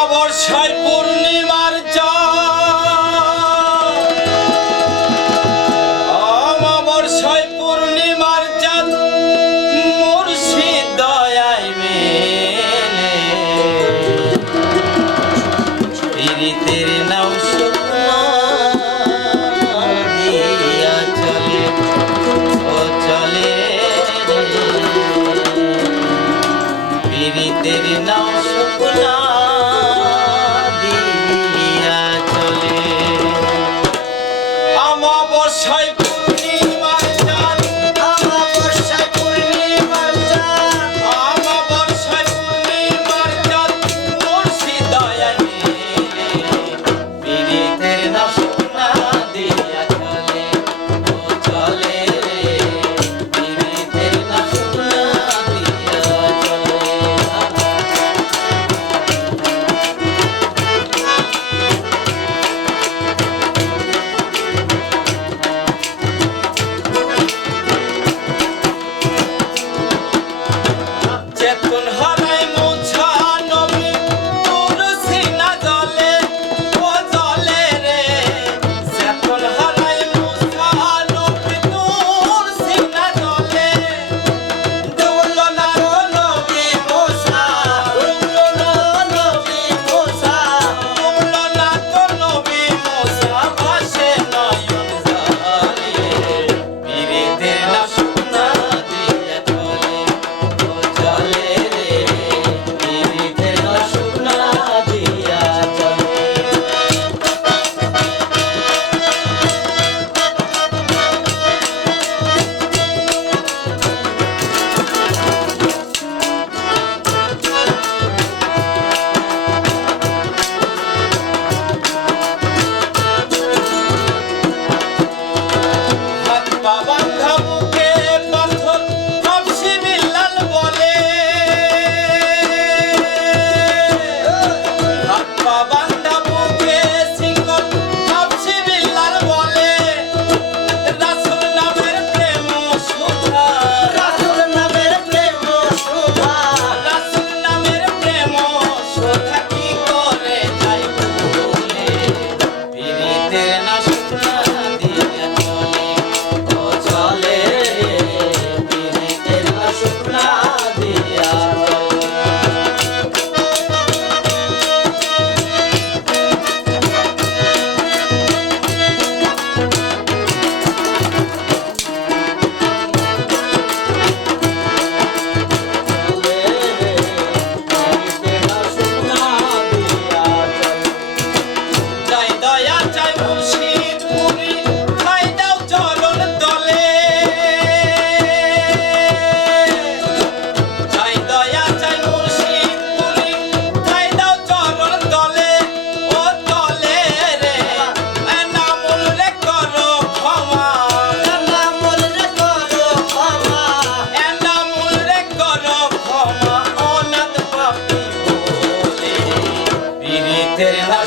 অমাবস্যায় পূর্ণিমার চাঁদ, অমাবস্যায় পূর্ণিমার চাঁদ মুর্শিদ দয়ায় মেলে পীড়িতের নাও শুকনা দিয়া চলে ও চলে পীড়িতের নাও শুকনা দিয়া চলে। অমাবস্যায় পূর্ণিমার চাঁদ, অমাবস্যায় পূর্ণিমার চাঁদ, অমাবস্যায় পূর্ণিমার চাঁদ মুর্শিদ দয়ায় মেলে পীড়িতের নাও শুকনা দিয়া চলে ও চলে পীড়িতের নাও শুকনা দিয়া চলে। চেতন হারাই মোছা নবী তোর সিনা জলে ও জলে রে, চেতন হারাই মোছা নবী তোর সিনা জলে ডুবলো না তো নবী মোছা, ডুবলো না নবী মোছা, ডুবলো না তো নবী মোছা ভাসে নয়ন জলে পীড়িতের না শুকনা দিয়া চলে ও চলে রে পীড়িতের না শুকনা দিয়া চলে। হাত পা বাঁধা বুকে পাথর হাফসি বিল্লাল বলে, হাত পা বাঁধা বুকে শিকল হাফসি বিল্লাল বলে রাসূল নামের প্রেম সুধা, রাসূল নামের প্রেম সুধা, রাসূল নামের প্রেম সুধা কি করে যাই ভুলে পীড়িতের না শুকনা দিয়া চলে ও চলে পীড়িতের না শুকনা দিয়া চলে। চাই দয়া চাই মুর্শিদ পুরি খাই দাও চরণ তলে, চাই দয়া চাই মুর্শিদ পুরি খাই দাও চরণ তলে ও তলে রে এনামুল রে করো ক্ষমা, এনামুল রে করো ক্ষমা, এনামুল রে করো ক্ষমা অনাথ পাপী বলে পীড়িতের না